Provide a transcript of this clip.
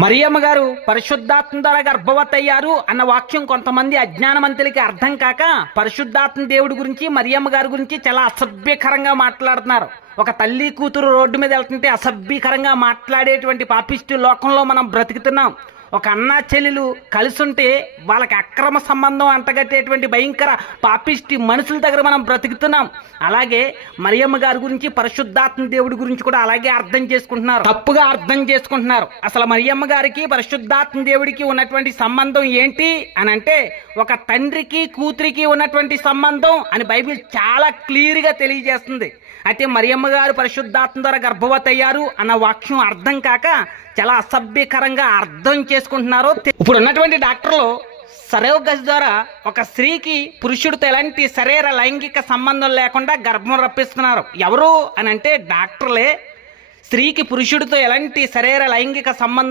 మరియమ్మ గారు పరిశుద్ధాత్మ ద్వారా గర్భవతి అయ్యారు అన్న వాక్యం కొంతమంది అజ్ఞానమంతులకి అర్థం కాక పరిశుద్ధాత్మ దేవుడి గురించి మరియమ్మ గారి గురించి చాలా అసభ్యకరంగా మాట్లాడుతున్నారు. ఒక తల్లి కూతురు రోడ్డు మీద వెళ్తుంటే అసభ్యకరంగా మాట్లాడేటువంటి పాపిష్టి లోకంలో మనం బ్రతుకుతున్నాం. ఒక అన్నా చెల్లెలు కలిసి ఉంటే వాళ్ళకి అక్రమ సంబంధం అంటగట్టేటువంటి భయంకర పాపిష్టి మనుషుల దగ్గర మనం బ్రతుకుతున్నాం. అలాగే మరియమ్మ గారి గురించి పరిశుద్ధాత్మ దేవుడి గురించి కూడా అలాగే అర్థం చేసుకుంటున్నారు, తప్పుగా అర్థం చేసుకుంటున్నారు. అసలు మరియమ్మ గారికి పరిశుద్ధాత్మ దేవుడికి ఉన్నటువంటి సంబంధం ఏంటి అని అంటే ఒక తండ్రికి కూతురికి ఉన్నటువంటి సంబంధం అని బైబిల్ చాలా క్లియర్గా తెలియజేస్తుంది. అయితే మరియమ్మ గారు పరిశుద్ధాత్మ ద్వారా గర్భవతి అయ్యారు అన్న వాక్యం అర్థం కాక చాలా అసభ్యకరంగా అర్థం చేసుకుంటున్నారు. ఇప్పుడు ఉన్నటువంటి డాక్టర్లు సరోగసి ద్వారా ఒక స్త్రీకి పురుషుడితో ఎలాంటి శరీర లైంగిక సంబంధం లేకుండా గర్భం రప్పిస్తున్నారు. ఎవరు అని అంటే డాక్టర్లే. స్త్రీకి పురుషుడితో ఎలాంటి శరీర లైంగిక సంబంధం